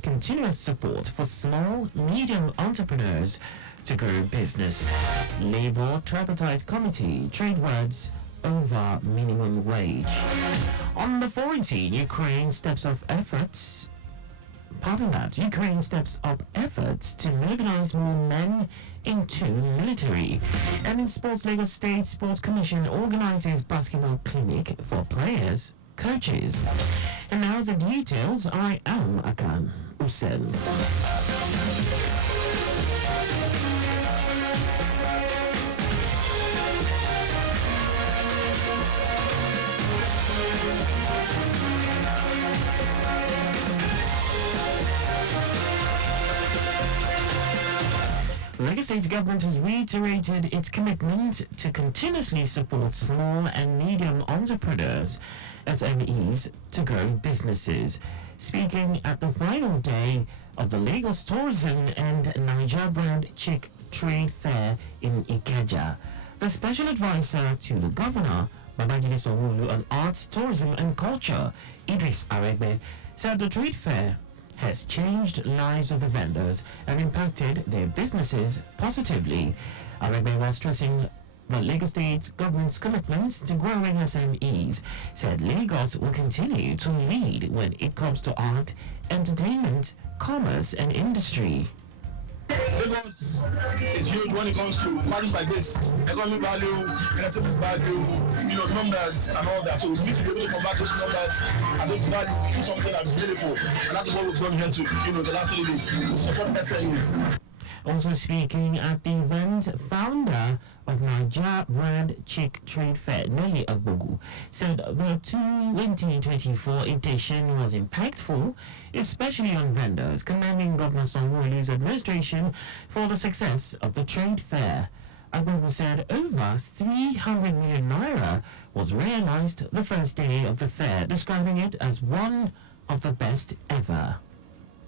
continuous support for small, medium entrepreneurs to grow business. Labour Tripartite Committee trade words over minimum wage. On the 14, Ukraine steps up efforts to mobilize more men into military. And in sports, Lagos State Sports Commission organizes basketball clinic for players, coaches. And now the details. I am Akan Usen. Lagos State government has reiterated its commitment to continuously support small and medium entrepreneurs, SMEs, to grow businesses. Speaking at the final day of the Lagos Tourism and Niger Brand Chic Trade Fair in Ikeja, the special advisor to the governor, Babajide Sanwo-Olu, on arts, tourism and culture, Idris Aregbe, said the trade fair has changed lives of the vendors and impacted their businesses positively. Aregbe, while stressing the Lagos State government's commitment to growing SMEs, said Lagos will continue to lead when it comes to art, entertainment, commerce and industry. Lagos is huge when it comes to values like this: economic value, entertainment value, numbers and all that. So we need to be able to convert those numbers and those values into something that's meaningful. And that's what we've done here too. The last 3 days, we support SMEs. Also speaking at the event, founder of Niger Brand Chic Trade Fair, Nelly Agbogu, said the 2024 edition was impactful, especially on vendors, commending Governor Sanwo-Olu's administration for the success of the trade fair. Agbogu said over 300 million naira was realized the first day of the fair, describing it as one of the best ever.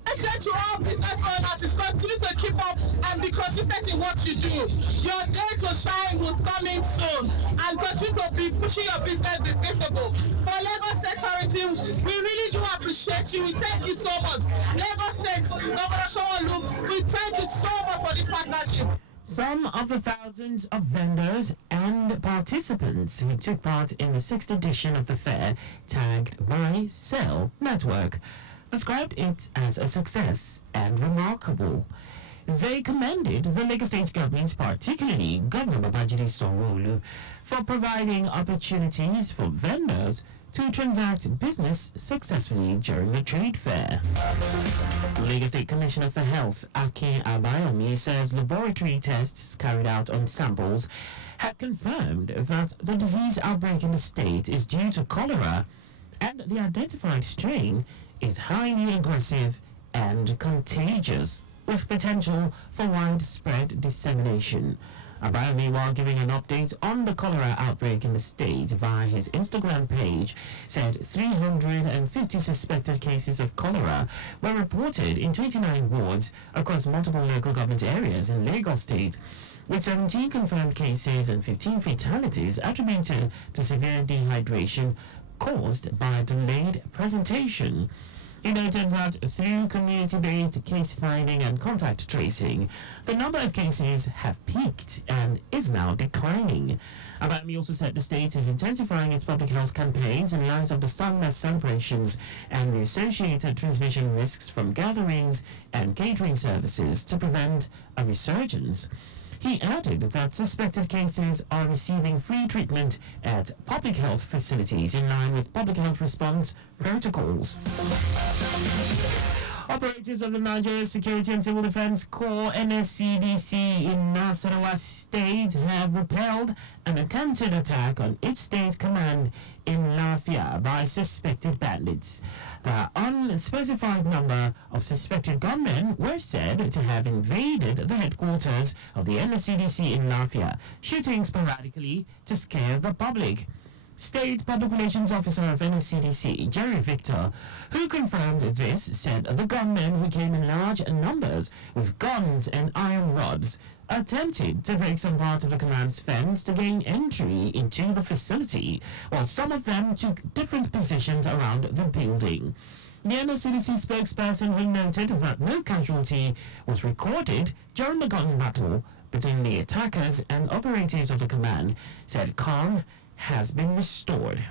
To all business owners is continue to keep up and be consistent in what you do. Your day to shine will come in soon, and continue to be pushing your business be visible. For Lagos State Tourism, we really do appreciate you. We thank you so much. Lagos State Governor Sanwo-Olu, we thank you so much for this partnership. Some of the thousands of vendors and participants who took part in the 6th edition of the fair, tagged by Cell Network, described it as a success and remarkable. They commended the Lagos State government, particularly Governor Babajide Sanwo-Olu, for providing opportunities for vendors to transact business successfully during the trade fair. Lagos State Commissioner for Health, Akan says laboratory tests carried out on samples had confirmed that the disease outbreak in the state is due to cholera, and the identified strain is highly aggressive and contagious, with potential for widespread dissemination. Abayomi, while giving an update on the cholera outbreak in the state via his Instagram page, said 350 suspected cases of cholera were reported in 29 wards across multiple local government areas in Lagos State, with 17 confirmed cases and 15 fatalities attributed to severe dehydration caused by delayed presentation. He noted that through community-based case finding and contact tracing, the number of cases have peaked and is now declining. Abami also said the state is intensifying its public health campaigns in light of the Sangmas celebrations and the associated transmission risks from gatherings and catering services to prevent a resurgence. He added that suspected cases are receiving free treatment at public health facilities in line with public health response protocols. Operators of the Nigeria Security and Civil Defense Corps (NSCDC) in Nasarawa State have repelled an attempted attack on its state command in Lafia by suspected bandits. The unspecified number of suspected gunmen were said to have invaded the headquarters of the NSCDC in Lafia, shooting sporadically to scare the public. State Public Relations Officer of NSCDC, Jerry Victor, who confirmed this, said the gunmen, who came in large numbers with guns and iron rods, attempted to break some part of the command's fence to gain entry into the facility, while some of them took different positions around the building. The NSCDC spokesperson who noted that no casualty was recorded during the gun battle between the attackers and operatives of the command said calm has been restored.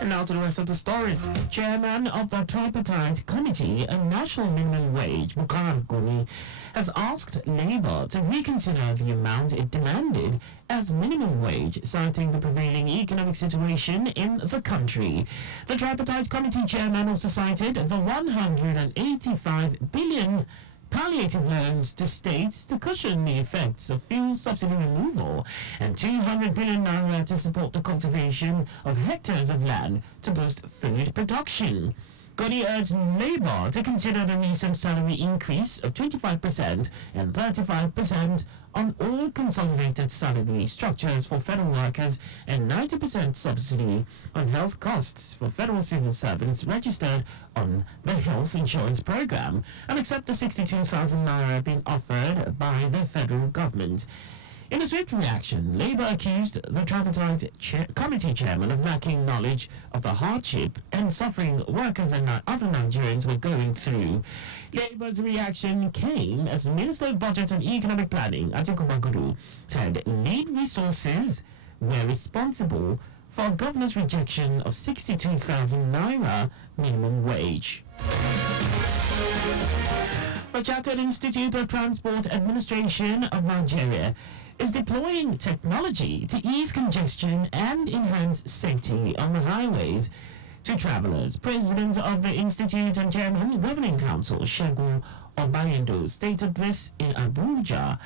And now to the rest of the stories. Chairman of the Tripartite Committee on National Minimum Wage, Bukhari Gumi, has asked Labour to reconsider the amount it demanded as minimum wage, citing the prevailing economic situation in the country. The Tripartite Committee chairman also cited the 185 billion palliative loans to states to cushion the effects of fuel subsidy removal and 200 billion naira to support the cultivation of hectares of land to boost food production. Goni urged Labour to consider the recent salary increase of 25% and 35% on all consolidated salary structures for federal workers and 90% subsidy on health costs for federal civil servants registered on the health insurance program, and accept the 62,000 naira being offered by the federal government. In a swift reaction, Labour accused the Tripartite Committee chairman of lacking knowledge of the hardship and suffering workers and other Nigerians were going through. Labour's reaction came as Minister of Budget and Economic Planning, Atiku Bagudu, said lead resources were responsible for Governor's rejection of 62,000 naira minimum wage. The Chartered Institute of Transport Administration of Nigeria is deploying technology to ease congestion and enhance safety on the highways to travelers. President of the Institute and Chairman Governing Council, Segun Obayendo, stated this in Abuja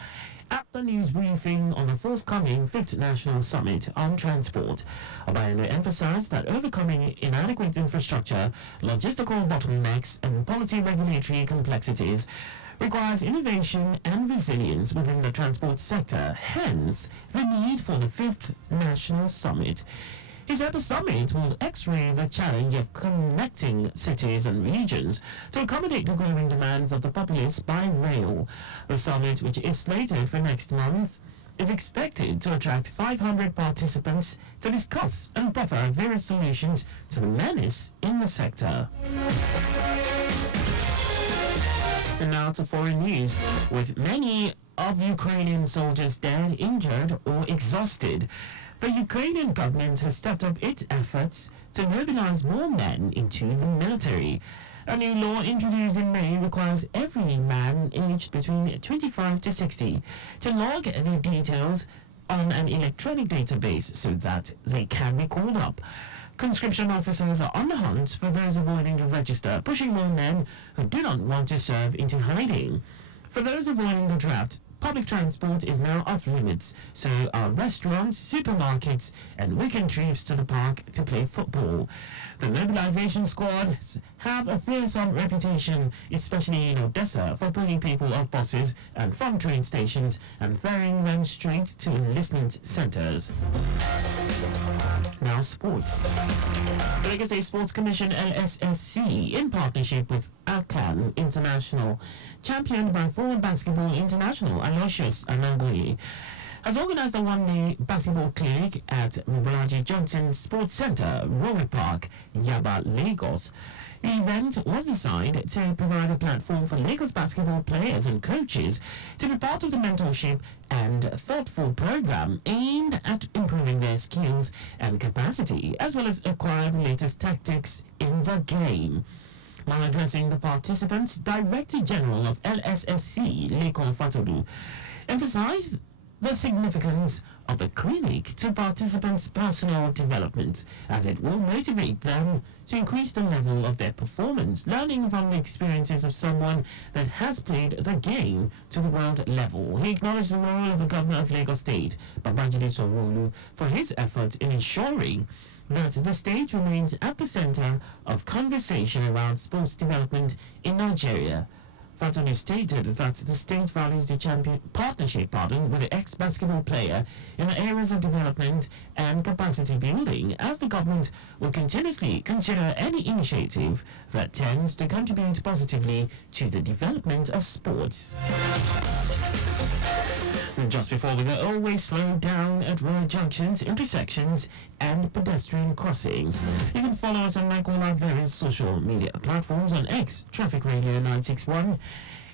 at the news briefing on the forthcoming 5th National Summit on Transport. Obayendo emphasized that overcoming inadequate infrastructure, logistical bottlenecks, and policy regulatory complexities requires innovation and resilience within the transport sector, hence the need for the 5th National Summit. He said the summit will x-ray the challenge of connecting cities and regions to accommodate the growing demands of the populace by rail. The summit, which is slated for next month, is expected to attract 500 participants to discuss and proffer various solutions to the menace in the sector. And now to foreign news. With many of Ukrainian soldiers dead, injured, or exhausted, the Ukrainian government has stepped up its efforts to mobilize more men into the military. A new law introduced in May requires every man aged between 25 to 60 to log their details on an electronic database so that they can be called up. Conscription officers are on the hunt for those avoiding the register, pushing more men who do not want to serve into hiding. For those avoiding the draft, public transport is now off limits, so are restaurants, supermarkets, and weekend trips to the park to play football. The mobilization squads have a fearsome reputation, especially in Odessa, for pulling people off buses and from train stations and ferrying them straight to enlistment centers. Now sports. The Lagos State Sports Commission LSSC, in partnership with Akan International, championed by former basketball international Aloysius Anagoye, has organized a one-day basketball clinic at Mubaraji Johnson Sports Center, Rowe Park, Yaba, Lagos. The event was designed to provide a platform for Lagos basketball players and coaches to be part of the mentorship and thoughtful program aimed at improving their skills and capacity, as well as acquire the latest tactics in the game. While addressing the participants, Director General of LSSC, Lekon Fatodu, emphasized the significance of the clinic to participants' personal development, as it will motivate them to increase the level of their performance, learning from the experiences of someone that has played the game to the world level. He acknowledged the role of the Governor of Lagos State, Babajide Sanwo-Olu, for his efforts in ensuring that the state remains at the center of conversation around sports development in Nigeria. Fatonu stated that the state values the partnership with the ex-basketball player in the areas of development and capacity building, as the government will continuously consider any initiative that tends to contribute positively to the development of sports. And just before we go, always slow down at road junctions, intersections, and pedestrian crossings. You can follow us on like all our various social media platforms on X, Traffic Radio 961,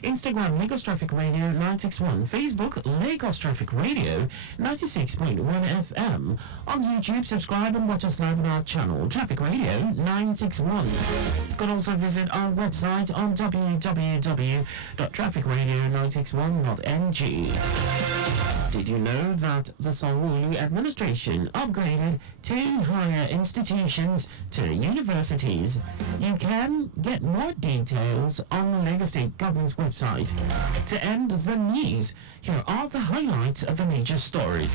Instagram, Lagos Traffic Radio 961, Facebook, Lagos Traffic Radio 96.1 FM. On YouTube, subscribe and watch us live on our channel, Traffic Radio 961. You can also visit our website on www.trafficradio961.ng. Did you know that the Sanwo-Olu administration upgraded 2 higher institutions to universities? You can get more details on the Lagos State government's website. To end the news, here are the highlights of the major stories.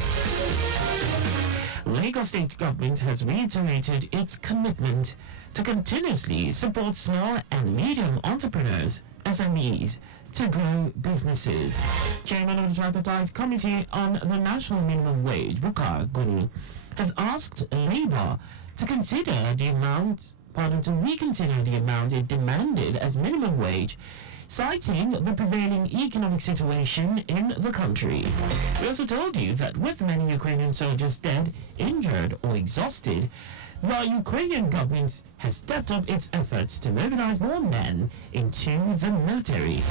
Lagos State government has reiterated its commitment to continuously support small and medium entrepreneurs, SMEs, to grow businesses. Chairman of the Tripartite Committee on the National Minimum Wage, Bukar Guni, has asked Labour to reconsider the amount it demanded as minimum wage, citing the prevailing economic situation in the country. We also told you that with many Ukrainian soldiers dead, injured, or exhausted, the Ukrainian government has stepped up its efforts to mobilize more men into the military.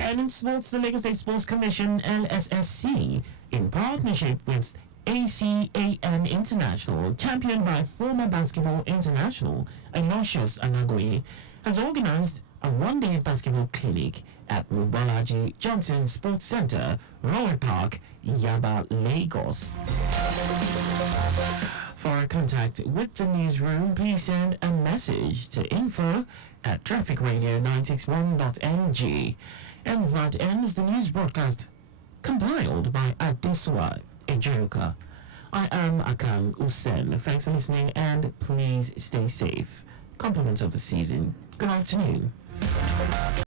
And in sports, the Lagos State Sports Commission, LSSC, in partnership with ACAN International, championed by former basketball international Ignatius Anagui, has organized a one-day basketball clinic at Mubalaji Johnson Sports Center, Royal Park, Yaba, Lagos. For contact with the newsroom, please send a message to info@trafficradio961.ng. And that ends the news broadcast, compiled by Adeswa Ejeruka. I am Akan Usen. Thanks for listening, and please stay safe. Compliments of the season. Good afternoon.